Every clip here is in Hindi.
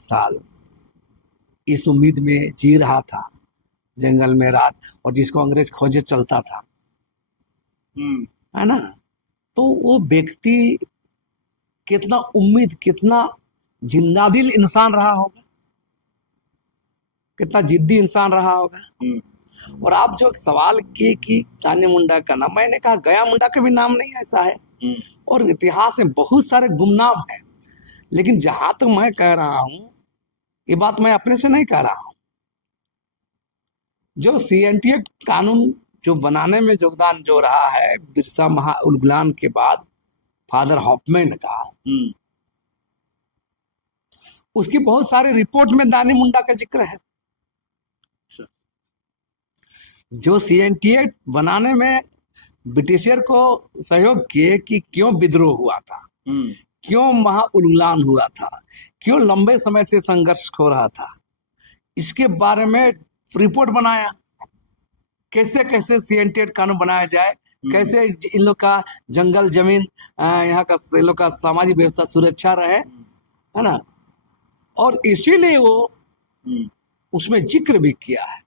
साल इस उम्मीद में जी रहा था, जंगल में रात, और जिसको अंग्रेज खोजे चलता था, है ना। तो वो व्यक्ति कितना उम्मीद, कितना जिंदादिल इंसान रहा होगा, कितना जिद्दी इंसान रहा होगा। और आप जो सवाल किए कि तान्य मुंडा का नाम, मैंने कहा गया मुंडा का भी नाम नहीं ऐसा है, और इतिहास में बहुत सारे गुमनाम हैं। लेकिन जहां तक मैं कह रहा हूं, ये बात मैं अपने से नहीं कह रहा हूं, जो सीएनटीए कानून जो बनाने में योगदान जो रहा है बिरसा महा उलगुलान के बाद फादर हॉफमैन का, उसकी बहुत सारे रिपोर्ट में दानी मुंडा का जिक्र है। जो सीएनटीए बनाने में ब्रिटिशर को सहयोग किए कि क्यों विद्रोह हुआ था, क्यों महा उलगुलान हुआ था, क्यों लंबे समय से संघर्ष हो रहा था, इसके बारे में रिपोर्ट बनाया। कैसे कैसे सीएनटीए कानून बनाया जाए, कैसे इन लोग का जंगल जमीन, यहाँ का इन लोग का सामाजिक व्यवस्था सुरक्षा रहे, है ना। और इसीलिए वो उसमें जिक्र भी किया है।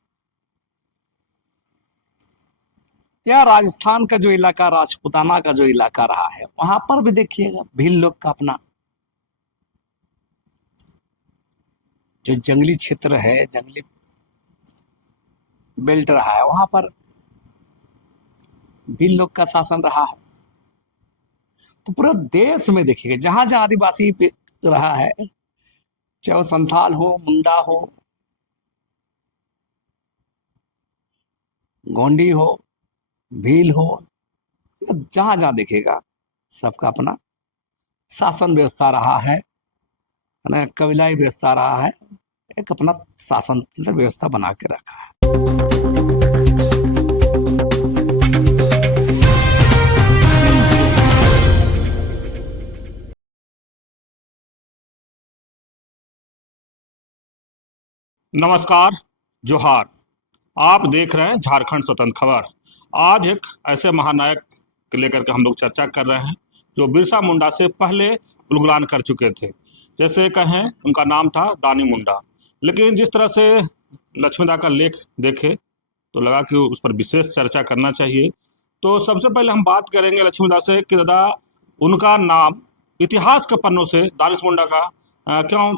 या राजस्थान का जो इलाका, राजपुताना का जो इलाका रहा है, वहां पर भी देखिएगा भील लोग का अपना जो जंगली क्षेत्र है, जंगली बेल्ट रहा है, वहां पर भील लोग का शासन रहा है। तो पूरे देश में देखिएगा जहां जहां आदिवासी रहा है, चाहे वो संथाल हो, मुंडा हो, गोंडी हो, भील हो, जहां जहां देखिएगा सबका अपना शासन व्यवस्था रहा है ना, कबीलाई व्यवस्था रहा है, एक अपना शासन व्यवस्था बना के रखा है। नमस्कार, जोहार। आप देख रहे हैं झारखंड स्वतंत्र खबर। आज एक ऐसे महानायक को लेकर के हम लोग चर्चा कर रहे हैं जो बिरसा मुंडा से पहले उलगुलान कर चुके थे। जैसे कहें उनका नाम था दानी मुंडा। लेकिन जिस तरह से लक्ष्मीदा का लेख देखे तो लगा कि उस पर विशेष चर्चा करना चाहिए। तो सबसे पहले हम बात करेंगे लक्ष्मीदा से कि दादा उनका नाम इतिहास के पन्नों से, दानिश मुंडा का क्यों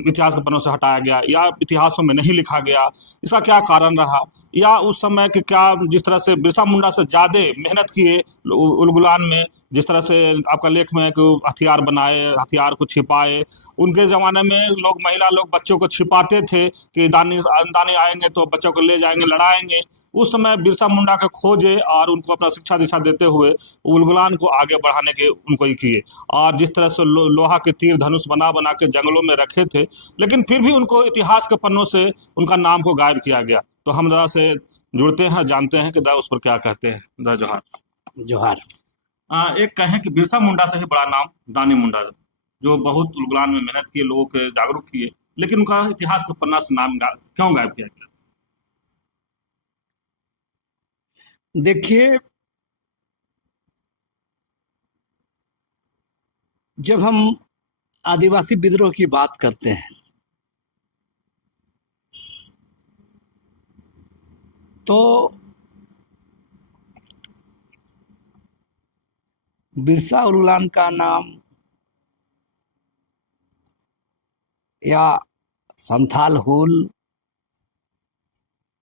इतिहास के पन्नों से हटाया गया या इतिहासों में नहीं लिखा गया, इसका क्या कारण रहा, या उस समय के क्या, जिस तरह से बिरसा मुंडा से ज़्यादा मेहनत किए उलगुलान में, जिस तरह से आपका लेख में कि हथियार बनाए, हथियार को छिपाए। उनके ज़माने में लोग, महिला लोग बच्चों को छिपाते थे कि दानी आएंगे तो बच्चों को ले जाएंगे, लड़ाएंगे। उस समय बिरसा मुंडा का खोजे और उनको अपना शिक्षा दिशा देते हुए उलगुलान को आगे बढ़ाने के उनको ही किए। और जिस तरह से लोहा के तीर धनुष बना बना के जंगलों में रखे थे, लेकिन फिर भी उनको इतिहास के पन्नों से उनका नाम को गायब किया गया। तो हम दादा से जुड़ते हैं, जानते हैं कि दादा उस पर क्या कहते हैं। दादा जोहार। जोहार। एक कहें कि बिरसा मुंडा से ही बड़ा नाम दानी मुंडा, जो बहुत उलगुलान में मेहनत किए, लोगों के जागरूक किए, लेकिन उनका इतिहास के पन्ना से नाम क्यों गायब किया गया? देखिए, जब हम आदिवासी विद्रोह की बात करते हैं तो बिरसा उलगुलान का नाम या संथाल हुल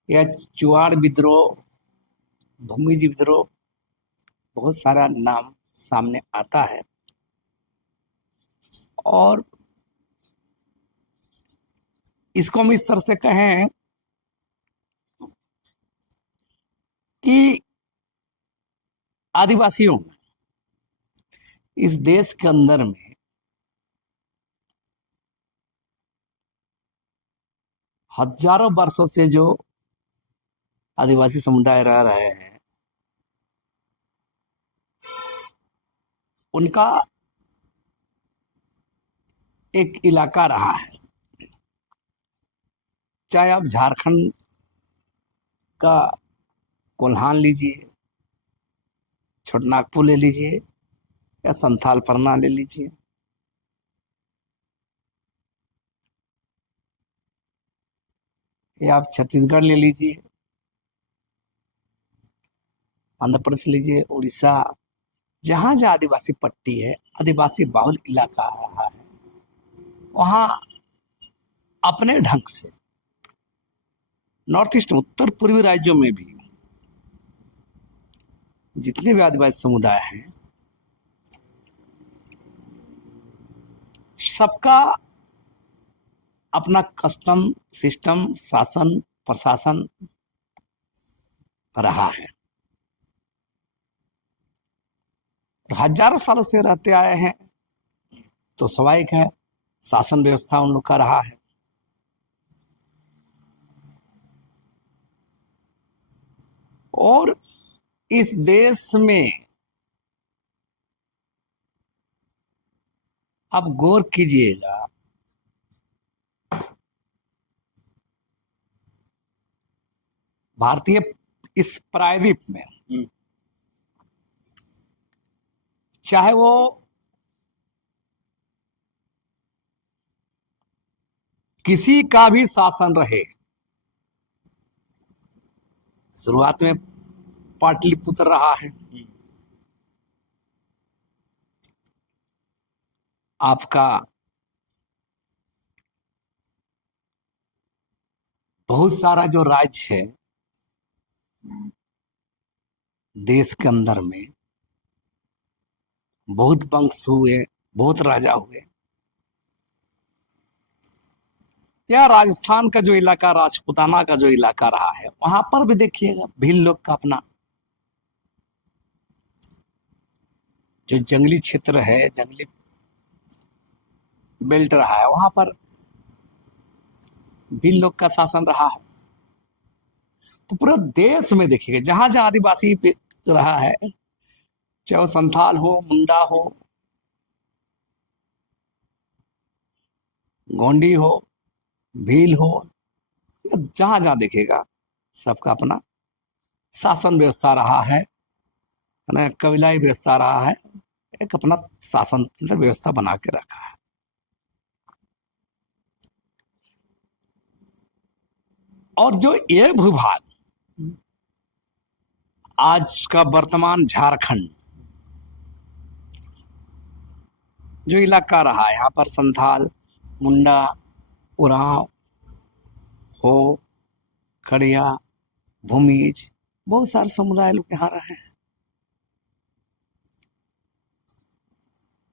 या चुआड़ विद्रोह, भूमिज विद्रोह, बहुत सारा नाम सामने आता है। और इसको हम इस तरह से कहें कि आदिवासियों इस देश के अंदर में हजारों वर्षों से जो आदिवासी समुदाय रह रहे हैं, उनका एक इलाका रहा है। चाहे आप झारखंड का कोल्हान लीजिए, छोटनागपुर ले लीजिए, या संथाल परना ले लीजिए, ये आप छत्तीसगढ़ ले लीजिए, आंध्र प्रदेश लीजिए, उड़ीसा, जहाँ जहाँ आदिवासी पट्टी है, आदिवासी बाहुल इलाका रहा है, वहाँ अपने ढंग से नॉर्थ ईस्ट उत्तर पूर्वी राज्यों में भी जितने भी आदिवासी समुदाय हैं, सबका अपना कस्टम सिस्टम शासन प्रशासन रहा है, और हजारों सालों से रहते आए हैं, तो स्वाभाविक है शासन व्यवस्था उन लोग का रहा है। और इस देश में आप गौर कीजिएगा, भारतीय इस प्रायद्वीप में चाहे वो किसी का भी शासन रहे, शुरुआत में पाटलिपुत्र रहा है, आपका बहुत सारा जो राज्य है देश के अंदर में, बहुत वंश हुए, बहुत राजा हुए। या राजस्थान का जो इलाका, राजपूताना का जो इलाका रहा है, वहां पर भी देखिएगा भील लोग का अपना जो जंगली क्षेत्र है, जंगली बेल्ट रहा है, वहां पर भील लोग का शासन रहा है। तो पूरे देश में देखिएगा जहां जहां आदिवासी रहा है, चाहे वो संथाल हो, मुंडा हो, गोंडी हो, भील हो, जहां जहां देखिएगा सबका अपना शासन व्यवस्था रहा है ना, कबीलाई व्यवस्था रहा है, एक अपना शासन व्यवस्था बना के रखा है। और जो ये भूभाग आज का वर्तमान झारखंड जो इलाका रहा है, यहाँ पर संथाल, मुंडा, उरांव हो, खड़िया, भूमिज, बहुत सारे समुदाय लोग यहाँ रहे हैं।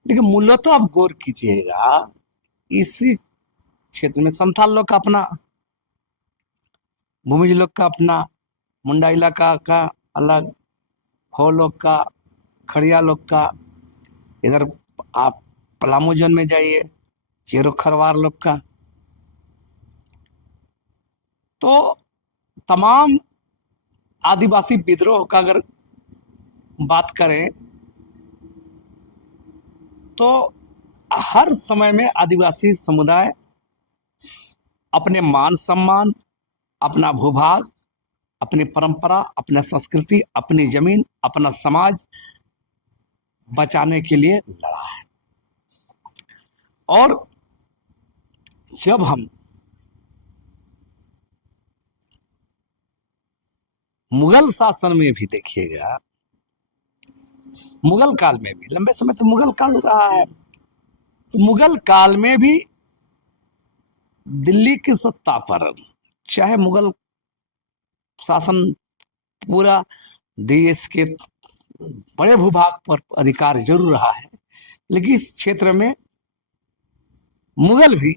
लेकिन मूलतः आप गौर कीजिएगा, इसी क्षेत्र में संथाल लोग का अपना, भूमिज लोग का अपना, मुंडा इलाका का अलग, हो लोग का, खड़िया लोग का, इधर आप पलामू जोन में जाइए, चेरो खरवार लोग का। तो तमाम आदिवासी विद्रोह का अगर बात करें तो हर समय में आदिवासी समुदाय अपने मान सम्मान, अपना भूभाग, अपनी परंपरा, अपना संस्कृति, अपनी जमीन, अपना समाज बचाने के लिए लड़ा है। और जब हम मुगल शासन में भी देखिएगा, मुगल काल में भी, लंबे समय तो मुगल काल रहा है, तो मुगल काल में भी दिल्ली की सत्ता पर, चाहे मुगल शासन पूरा देश के बड़े भूभाग पर अधिकार जरूर रहा है, लेकिन इस क्षेत्र में मुगल भी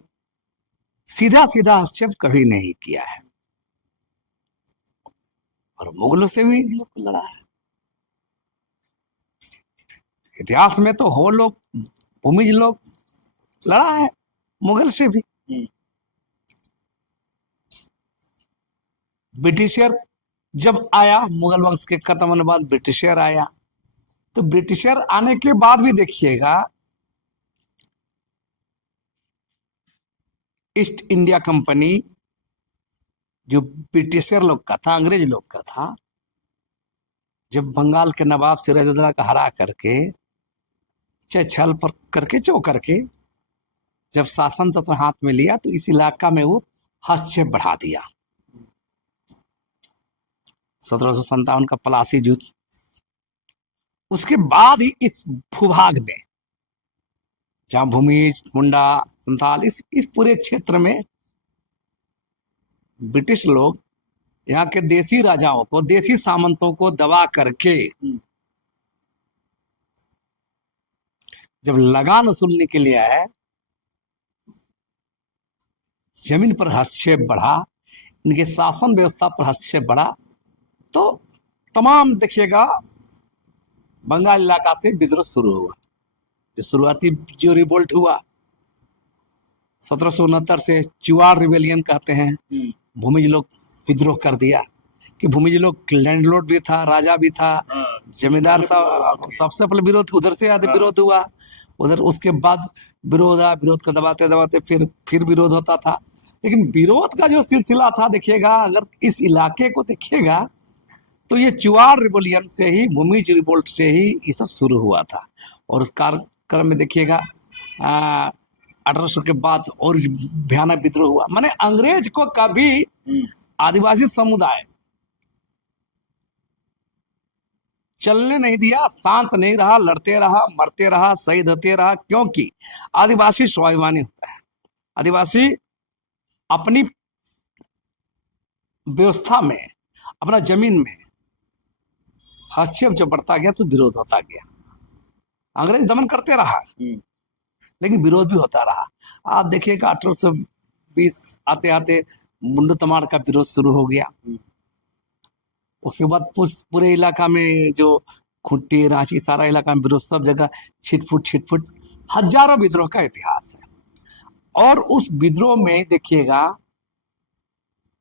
सीधा सीधा हस्तक्षेप कभी नहीं किया है, और मुगलों से भी लोग लड़ा है। इतिहास में तो हो लोग, भूमिज लोग लड़ा है मुगल से भी। ब्रिटिशर जब आया, मुगल वंश के खत्म होने बाद ब्रिटिशर आया, तो ब्रिटिशर आने के बाद भी देखिएगा ईस्ट इंडिया कंपनी जो ब्रिटिशर लोग का था, अंग्रेज लोग का था, जब बंगाल के नवाब सिराजुद्दौला का हरा करके, चाहे छल पर करके, चो करके, जब शासन तंत्र हाथ में लिया, तो इस इलाका में वो हस्तक्षेप बढ़ा दिया। 1757 का पलासी युद्ध। उसके बाद ही इस भूभाग में, जहां भूमिज, मुंडा, संथाल, इस पूरे क्षेत्र में ब्रिटिश लोग यहाँ के देसी राजाओं को, देसी सामंतों को दबा करके जब लगान वसूलने के लिए आए, जमीन पर हस्तक्षेप बढ़ा, इनके शासन व्यवस्था पर हस्तक्षेप बढ़ा, तो तमाम देखिएगा बंगाल इलाका से विद्रोह शुरू हुआ। जो शुरुआती जो रिवोल्ट हुआ 1769 से चुआर रिवेलियन कहते हैं, भूमिज लोग विद्रोह कर दिया कि भूमिज लोग लैंडलॉर्ड भी था, राजा भी था, जमींदार साहब, सबसे पहले विरोध उधर से आदि विरोध हुआ उधर। उसके बाद विरोध आया, विरोध को दबाते दबाते फिर विरोध होता था। लेकिन विरोध का जो सिलसिला था देखिएगा, अगर इस इलाके को देखिएगा तो ये चुआर रिवोलियन से ही, भूमिज रिवोल्ट से ही ये सब शुरू हुआ था। और उस कार्यक्रम में देखिएगा 1800 के बाद और भयानक विद्रोह हुआ। माने अंग्रेज को कभी आदिवासी समुदाय चलने नहीं दिया, शांत नहीं रहा, लड़ते रहा, मरते रहा, शहीद होते रहा, क्योंकि आदिवासी स्वाभिमानी होता है। आदिवासी अपनी व्यवस्था में, अपना जमीन में हस्तक्षेप जब बढ़ता गया तो विरोध होता गया। अंग्रेज दमन करते रहा लेकिन विरोध भी होता रहा। आप देखिएगा 1820 आते आते मुंडू तमाड़ का विरोध शुरू हो गया। उसके बाद पूरे इलाका में जो खुट्टी, रांची, सारा इलाका में विरोध, सब जगह छिटफुट हजारों विद्रोह का इतिहास है। और उस विद्रोह में देखिएगा,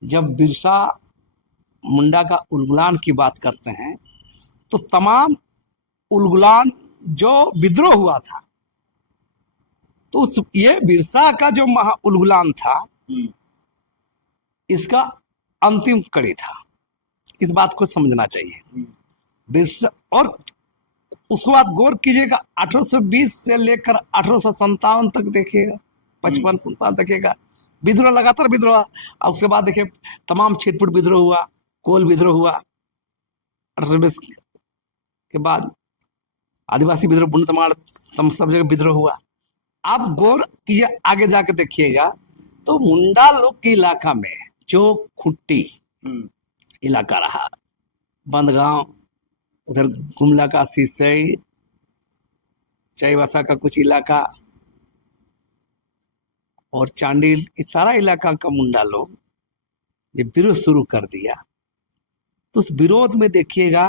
जब बिरसा मुंडा का उलगुलान की बात करते हैं तो तमाम उलगुलान जो विद्रोह हुआ था, तो ये बिरसा का जो महा उलगुलान था, इसका अंतिम कड़ी था। इस बात को समझना चाहिए। बिरसा, और उस बात गौर कीजिएगा, 1820 से लेकर 1857 तक देखिएगा, 55-57 देखिएगा, विद्रोह, लगातार विद्रोह। और उसके बाद देखिए तमाम छिटपुट विद्रोह हुआ, कोल विद्रोह हुआ। 1820 के बाद आदिवासी विद्रोह, मुंडू तमाड़, सब जगह विद्रोह हुआ। आप गौर कीजिए, आगे जाके देखिएगा तो मुंडा लोग के इलाका में जो खुट्टी इलाका रहा, बंदगांव, उधर गुमला का सिसई, चाईबासा का कुछ इलाका और चांडिल, इस सारा इलाका का मुंडा लोग ये विरोध शुरू कर दिया। तो उस विरोध में देखिएगा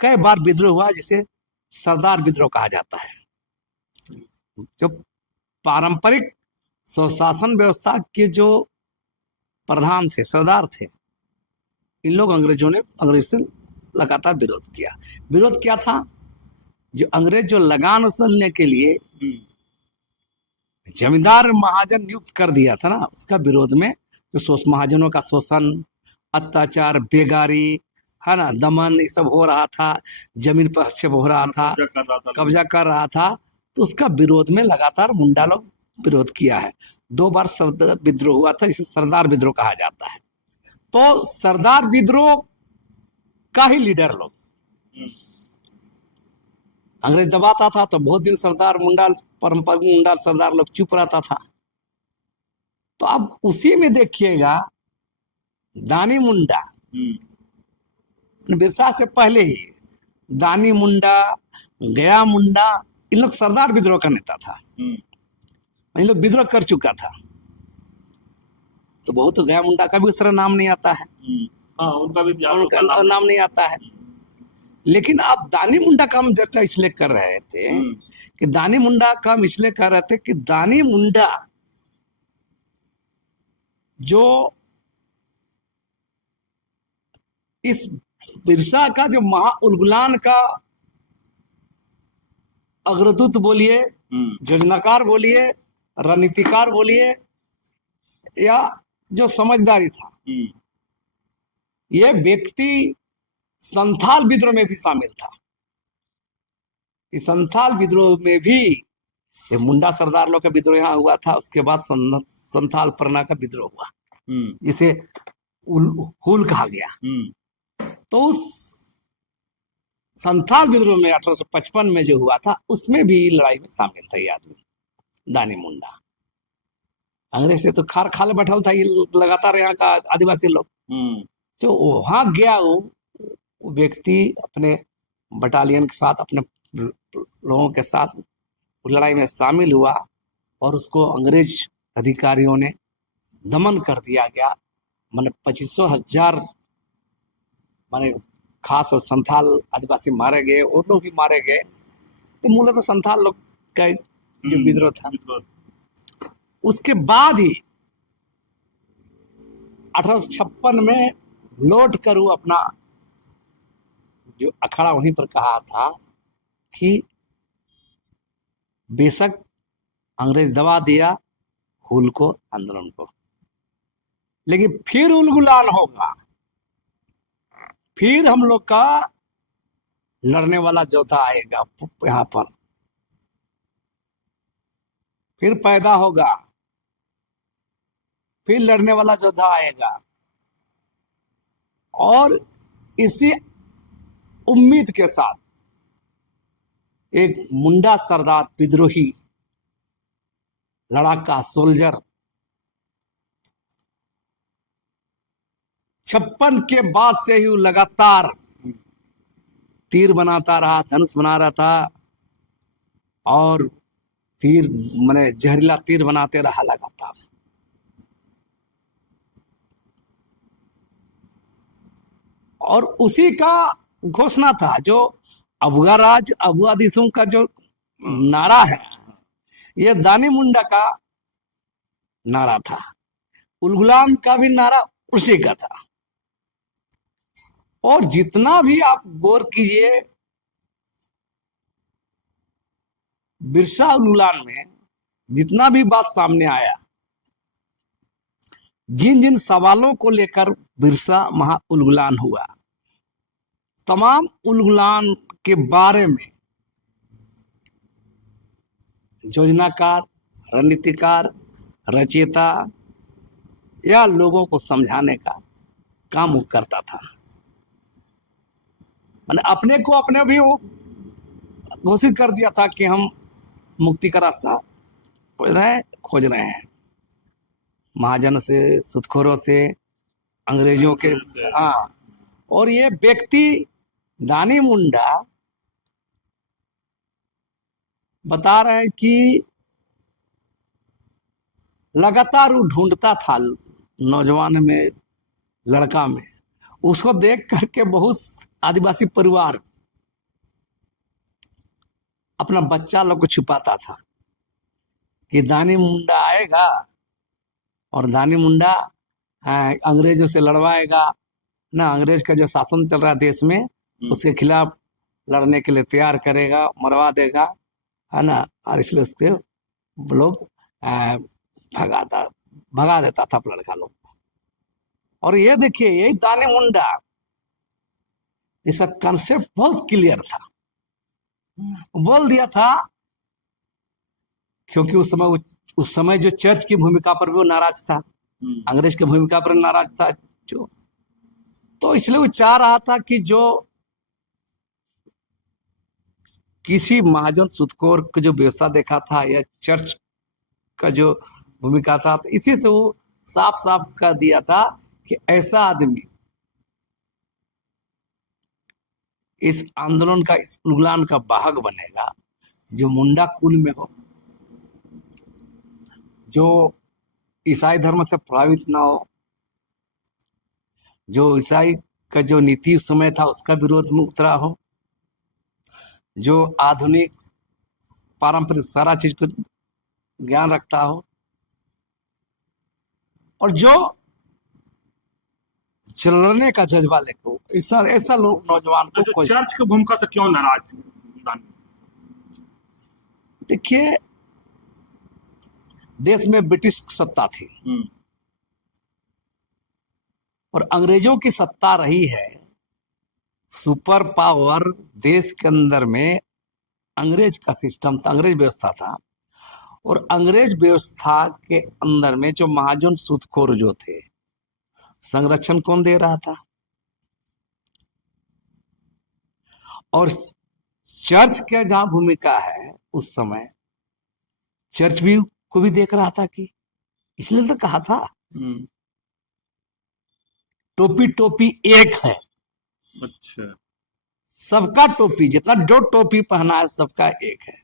कई बार विद्रोह हुआ, जिसे सरदार विद्रोह कहा जाता है। जो पारंपरिक स्वशासन व्यवस्था के जो प्रधान थे, सरदार थे, इन लोग अंग्रेज से लगातार विरोध किया। विरोध क्या था? जो अंग्रेज जो लगान वसूलने के लिए जमींदार महाजन नियुक्त कर दिया था ना, उसका विरोध में जो महाजनों का शोषण, अत्याचार, बेगारी, है ना, दमन, ये सब हो रहा था, जमीन पर हस्तक्षेप हो रहा था, कब्जा कर रहा था, तो उसका विरोध में लगातार मुंडा लोग विरोध किया है। 2 बार सरदार विद्रोह हुआ था, जिसे सरदार विद्रोह कहा जाता है। तो सरदार विद्रोह का ही लीडर लोग, अंग्रेज दबाता था तो बहुत दिन सरदार मुंडा, परंपरा मुंडा सरदार लोग चुप रहता था। तो अब उसी में देखिएगा दानी मुंडा, बिरसा से पहले ही दानी मुंडा, गया मुंडा, इन लोग सरदार विद्रोह का नेता था। इन लोग विद्रोह कर चुका था। तो बहुत गया मुंडा का भी उस तरह नाम नहीं आता है, उनका नाम नहीं आता है। लेकिन अब दानी मुंडा का हम चर्चा इसलिए कर रहे थे कि दानी मुंडा का हम इसलिए कर रहे थे कि दानी मुंडा जो इस बिरसा का जो महा उलगुलान का अग्रदूत बोलिए, योजनाकार बोलिए, रणनीतिकार बोलिए, या जो समझदारी था, ये व्यक्ति संथाल विद्रोह में भी शामिल था। इस संथाल विद्रोह में भी ये मुंडा सरदार लोग का विद्रोह यहाँ हुआ था, उसके बाद संथाल परना का विद्रोह हुआ, जिसे हुल कहा गया। तो उस संथाल विद्रोह में 1855 में जो हुआ था, उसमें भी लड़ाई में शामिल था ये आदमी दानी मुंडा। अंग्रेज से तो खार खाले बैठल था ये लगातार यहाँ का आदिवासी लोग। जो वहां गया वो व्यक्ति अपने बटालियन के साथ, अपने लोगों के साथ लड़ाई में शामिल हुआ और उसको अंग्रेज अधिकारियों ने दमन कर दिया गया। माने 25,000 माने खास और संथाल आदिवासी मारे गए और लोग भी मारे गए। तो मूलतः संथाल लोग का जो विद्रोह था। उसके बाद ही 1856 में लौट कर वो अपना जो अखाड़ा वहीं पर कहा था कि बेशक अंग्रेज दबा दिया हुल को, आंदोलन को, लेकिन फिर उलगुलान होगा, फिर हम लोग का लड़ने वाला योद्धा आएगा यहाँ पर, फिर पैदा होगा, फिर लड़ने वाला योद्धा आएगा। और इसी उम्मीद के साथ एक मुंडा सरदार विद्रोही लड़ाका सोल्जर 56 के बाद से ही लगातार तीर बनाता रहा, धनुष बना रहा था और तीर माने जहरीला तीर बनाते रहा लगातार। और उसी का घोषणा था जो अबुआ राज अबुआ दिसों का जो नारा है, ये दानी मुंडा का नारा था। उलगुलान का भी नारा उसी का था। और जितना भी आप गौर कीजिए बिरसा उलगुलान में जितना भी बात सामने आया, जिन जिन सवालों को लेकर बिरसा महा उलगुलान हुआ, तमाम उलगुलान के बारे में योजनाकार, रणनीतिकार, रचयिता या लोगों को समझाने का काम वो करता था। मैंने अपने को अपने भी वो घोषित कर दिया था कि हम मुक्ति का रास्ता खोज रहे हैं महाजन से, सुदखोरों से, अंग्रेजों के। हाँ, और ये व्यक्ति दानी मुंडा बता रहे हैं कि लगातार वो ढूंढता था नौजवान में, लड़का में। उसको देख करके बहुत आदिवासी परिवार अपना बच्चा लोग को छुपाता था कि दानी मुंडा आएगा और दानी मुंडा अंग्रेजों से लड़वाएगा ना, अंग्रेज का जो शासन चल रहा है देश में उसके खिलाफ लड़ने के लिए तैयार करेगा, मरवा देगा, है ना। और इसलिए उसके लोग भगा देता था लड़का लोग को। और ये देखिए, यही दानी मुंडा, इसका कंसेप्ट बहुत क्लियर था, बोल दिया था। क्योंकि उस समय जो चर्च की भूमिका पर भी वो नाराज था, अंग्रेज की भूमिका पर नाराज था जो, तो इसलिए वो चाह रहा था कि जो किसी महाजन सुदखोर की जो व्यवस्था देखा था या चर्च का जो भूमिका था, तो इसी से वो साफ साफ कर दिया था कि ऐसा आदमी इस आंदोलन का, इस उलगुलान का वाहक बनेगा जो मुंडा कुल में हो, जो ईसाई धर्म से प्रभावित ना हो, जो ईसाई का जो नीति उस समय था उसका विरोध में उतरा हो, जो आधुनिक पारंपरिक सारा चीज को ज्ञान रखता हो, और जो चलने का जज्बा लेकर ऐसा लोग नौजवान को खोज। चर्च की भूमिका से क्यों नाराज? देखिए, देश में ब्रिटिश सत्ता थी और अंग्रेजों की सत्ता रही है। सुपर पावर देश के अंदर में अंग्रेज का सिस्टम था, अंग्रेज व्यवस्था था। और अंग्रेज व्यवस्था के अंदर में जो महाजन सूदखोर जो थे, संरक्षण कौन दे रहा था? और चर्च का जहां भूमिका है उस समय चर्च भी को भी देख रहा था कि, इसलिए तो कहा था टोपी टोपी एक है। अच्छा। सबका टोपी, जितना जो टोपी पहना है सबका एक है,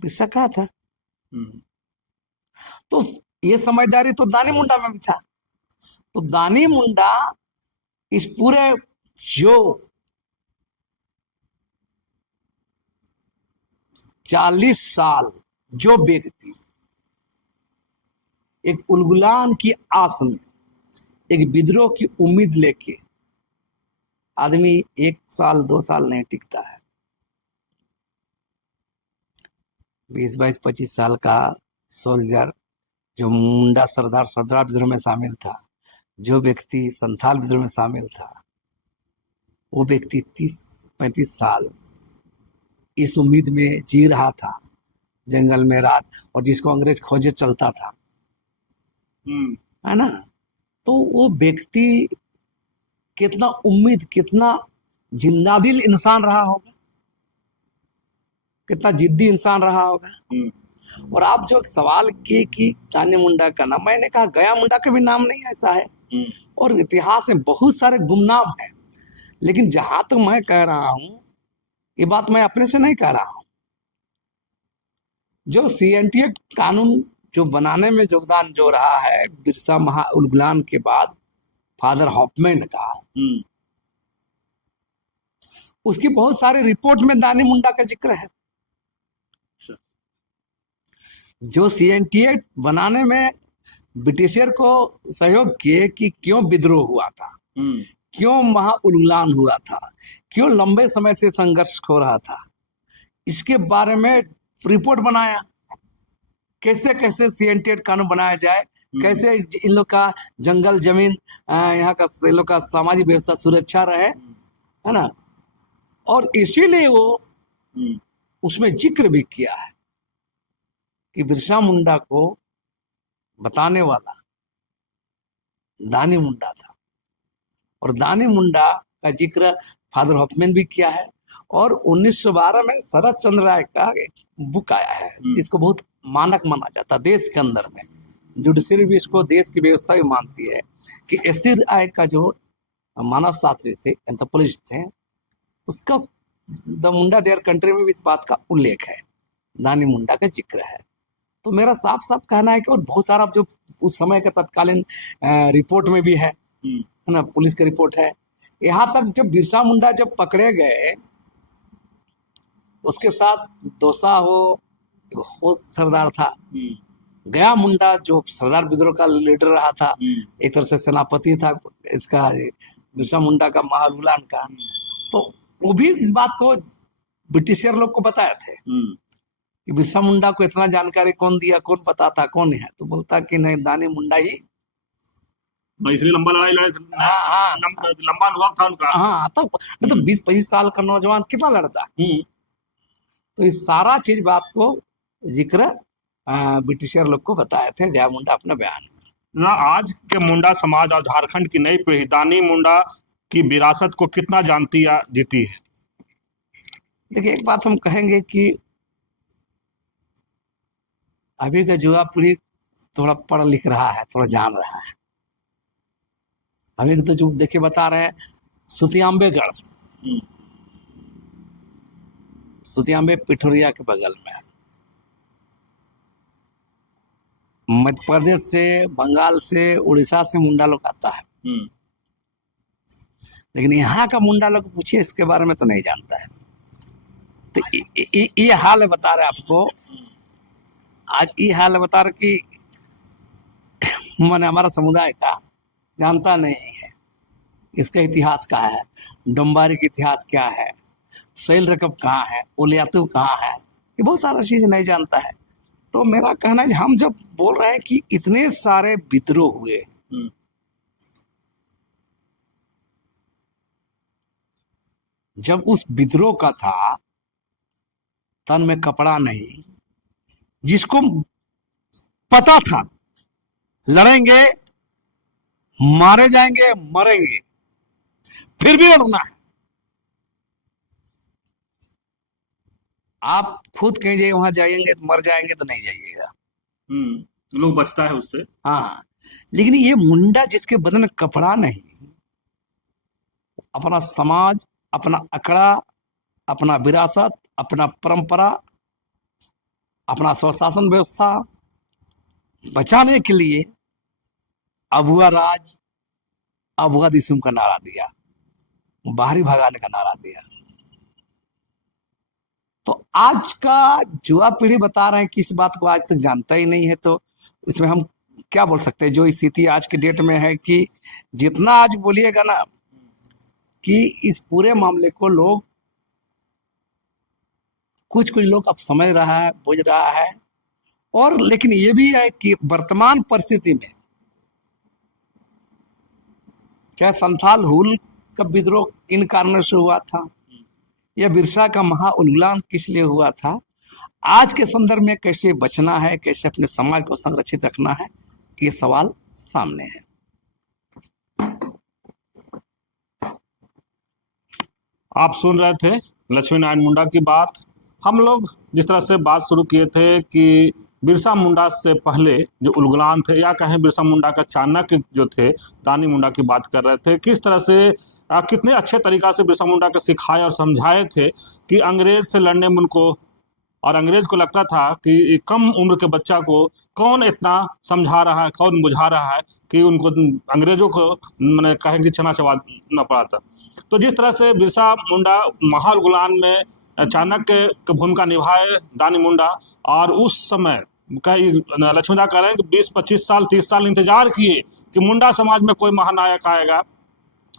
बिरसा कहा था। तो ये समझदारी तो दानी मुंडा में भी था। तो दानी मुंडा इस पूरे जो 40 साल जो व्यक्ति एक उलगुलान की आस में, एक विद्रोह की उम्मीद लेके, आदमी 1 साल 2 साल नहीं टिकता है। 20 22 25 साल का सोल्जर जो मुंडा सरदार विद्रोह में शामिल था, जो व्यक्ति संथाल विद्रोह में शामिल था, वो व्यक्ति 30 35 साल इस उम्मीद में जी रहा था जंगल में रात, और जिसको अंग्रेज खोजे चलता था, है ना। तो वो व्यक्ति कितना उम्मीद, कितना जिंदादिल इंसान रहा होगा, कितना जिद्दी इंसान रहा होगा। और आप जो सवाल किए कि दानी मुंडा का नाम, मैंने कहा गया मुंडा का भी नाम नहीं ऐसा है, और इतिहास में बहुत सारे गुमनाम हैं। लेकिन जहां तक मैं कह रहा हूं, ये बात मैं अपने से नहीं कह रहा हूं, जो CNTA कानून जो बनाने में योगदान जो रहा है बिरसा उलगुलान के बाद फादर हॉफमैन का, उसकी बहुत सारे रिपोर्ट में दानी मुंडा का जिक्र है। जो CNTA बनाने में ब्रिटिशर को सहयोग किए कि क्यों विद्रोह हुआ था, क्यों उलगुलान हुआ था, क्यों लंबे समय से संघर्ष हो रहा था, इसके बारे में रिपोर्ट बनाया। कैसे कैसे CNTA कानून बनाया जाए, कैसे इन लोग का जंगल जमीन, यहाँ का इन लोग का सामाजिक व्यवस्था सुरक्षा रहे, है ना। और इसीलिए वो उसमें जिक्र भी किया है कि बिरसा मुंडा को बताने वाला दानी मुंडा था। और दानी मुंडा का जिक्र फादर हॉफमैन भी किया है। और 1912 में शरद चंद्र राय का एक बुक आया है जिसको बहुत मानक माना जाता है देश के अंदर में। जुडिशरी भी इसको देश की व्यवस्था भी मानती है कि एस.सी. राय का जो मानव शास्त्री थे, एंथ्रोपोलॉजिस्ट थे, उसका द मुंडा देयर कंट्री में भी इस बात का उल्लेख है, दानी मुंडा का जिक्र है। तो मेरा साफ साफ कहना है कि, और बहुत सारा जो उस समय का तत्कालीन रिपोर्ट में भी है ना, पुलिस की रिपोर्ट है। यहाँ तक जब बिरसा मुंडा जब पकड़े गए, उसके साथ दोसा हो सरदार था, गया मुंडा जो सरदार विद्रोह का लीडर रहा था, एक तरह से सेनापति था इसका, बिरसा मुंडा का उलगुलान का। तो वो भी इस बात को ब्रिटिशर लोग को बताए थे कि बिरसा मुंडा को इतना जानकारी कौन दिया, कौन बताता, कौन है। तो बोलता कि नहीं, दानी मुंडा ही, इसलिए लंबा लड़ाई लड़े। हाँ, लंबा अनुभव था उनका। हाँ, तो 20-25 साल का नौजवान कितना लड़ता। तो इस सारा चीज बात को जिक्र ब्रिटिशर लोग को बताए थे गया मुंडा अपना बयान ना। आज के मुंडा समाज और झारखंड की नई पीढ़ी दानी मुंडा की विरासत को कितना जानती या जीती है? देखिए, एक बात हम कहेंगे कि अभी का युवा पीढ़ी थोड़ा पढ़ लिख रहा है, थोड़ा जान रहा है। अभी तो जो देखिए बता रहे हैं, सुतियांबेगढ़, सुतियांबे पिठोरिया के बगल में, मध्य प्रदेश से, बंगाल से, उड़ीसा से मुंडा लोग आता है। लेकिन यहाँ का मुंडा लोग पूछिए इसके बारे में तो नहीं जानता है। तो ये हाल है, बता रहे आपको आज, ये हाल है बता रहे कि मैंने हमारा समुदाय का जानता नहीं है, इसका इतिहास क्या है, डोम्बारी का इतिहास क्या है, शैल रकब कहाँ है, ओलियातु कहाँ है, ये बहुत सारा चीज नहीं जानता है। तो मेरा कहना है, हम जब बोल रहे हैं कि इतने सारे विद्रोह हुए, जब उस विद्रोह का था तन में कपड़ा नहीं, जिसको पता था लड़ेंगे, मारे जाएंगे, मरेंगे, फिर भी लड़ना है, आप खुद कहीं जाइए, वहां जाएंगे तो मर जाएंगे तो नहीं जाइएगा। लोग बचता है उससे। हाँ, लेकिन ये मुंडा जिसके बदन में कपड़ा नहीं, अपना समाज, अपना अकड़ा, अपना विरासत, अपना परंपरा, अपना स्वशासन व्यवस्था बचाने के लिए अबुआ राज, अबुआ दिसुम का नारा दिया, बाहरी भगाने का नारा दिया। तो आज का युवा पीढ़ी बता रहे हैं कि इस बात को आज तक जानता ही नहीं है, तो इसमें हम क्या बोल सकते हैं। जो स्थिति आज के डेट में है कि जितना आज बोलिएगा ना कि इस पूरे मामले को लोग, कुछ कुछ लोग अब समझ रहा है, बुझ रहा है। और लेकिन ये भी है कि वर्तमान परिस्थिति में चाहे संथाल हुल का विद्रोह किन कारणों से हुआ था, या बिरसा का महा उन्मूलन किस लिए हुआ था, आज के संदर्भ में कैसे बचना है, कैसे अपने समाज को संरक्षित रखना है, ये सवाल सामने है। आप सुन रहे थे लक्ष्मी नारायण मुंडा की बात। हम लोग जिस तरह से बात शुरू किए थे कि बिरसा मुंडा से पहले जो उलगुलान थे, या कहें बिरसा मुंडा का चाणक्य जो थे, दानी मुंडा की बात कर रहे थे, किस तरह से कितने अच्छे तरीक़ा से बिरसा मुंडा को सिखाए और समझाए थे कि अंग्रेज से लड़ने में उनको, और अंग्रेज को लगता था कि कम उम्र के बच्चा को कौन इतना समझा रहा है, कौन बुझा रहा है, कि उनको, अंग्रेजों को मैंने कहें कि चना चबाना पड़ा था। तो जिस तरह से बिरसा मुंडा महाउलगुलान में चाणक्य की भूमिका निभाए दानी मुंडा, और उस समय लक्ष्मीदा कह रहे हैं कि 20-25 साल 30 साल इंतजार किए कि मुंडा समाज में कोई महानायक आएगा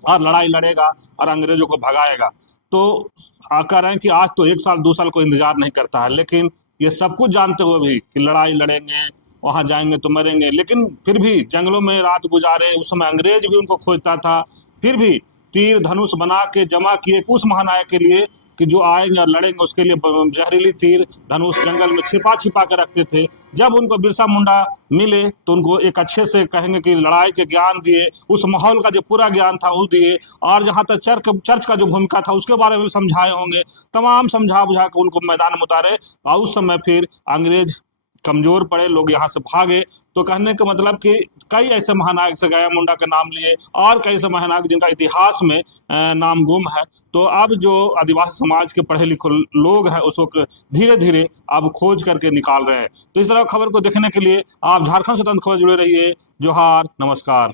और लड़ाई लड़ेगा और अंग्रेजों को भगाएगा। तो कह रहे हैं कि आज तो 1 साल 2 साल कोई इंतजार नहीं करता है, लेकिन ये सब कुछ जानते हुए भी कि लड़ाई लड़ेंगे, वहाँ जाएंगे तो मरेंगे, लेकिन फिर भी जंगलों में रात गुजारे। उस समय अंग्रेज भी उनको खोजता था, फिर भी तीर धनुष बना के जमा किए उस महानायक के लिए कि जो आएंगे और लड़ेंगे, उसके लिए जहरीली तीर धनुष जंगल में छिपा छिपा के रखते थे। जब उनको बिरसा मुंडा मिले तो उनको एक अच्छे से कहेंगे कि लड़ाई के ज्ञान दिए, उस माहौल का जो पूरा ज्ञान था वो दिए, और जहाँ तक चर्च का जो भूमिका था उसके बारे में भी समझाए होंगे। तमाम समझा बुझा के उनको मैदान में उतारे, और उस समय फिर अंग्रेज कमजोर पड़े, लोग यहाँ से भागे। तो कहने का मतलब कि कई ऐसे महानायक से गया मुंडा के नाम लिए, और कई ऐसे महानायक जिनका इतिहास में नाम गुम है। तो अब जो आदिवासी समाज के पढ़े लिखे लोग हैं उसको धीरे धीरे अब खोज करके निकाल रहे हैं। तो इस तरह खबर को देखने के लिए आप झारखंड स्वतंत्र खबर जुड़े रहिए। जोहार, नमस्कार।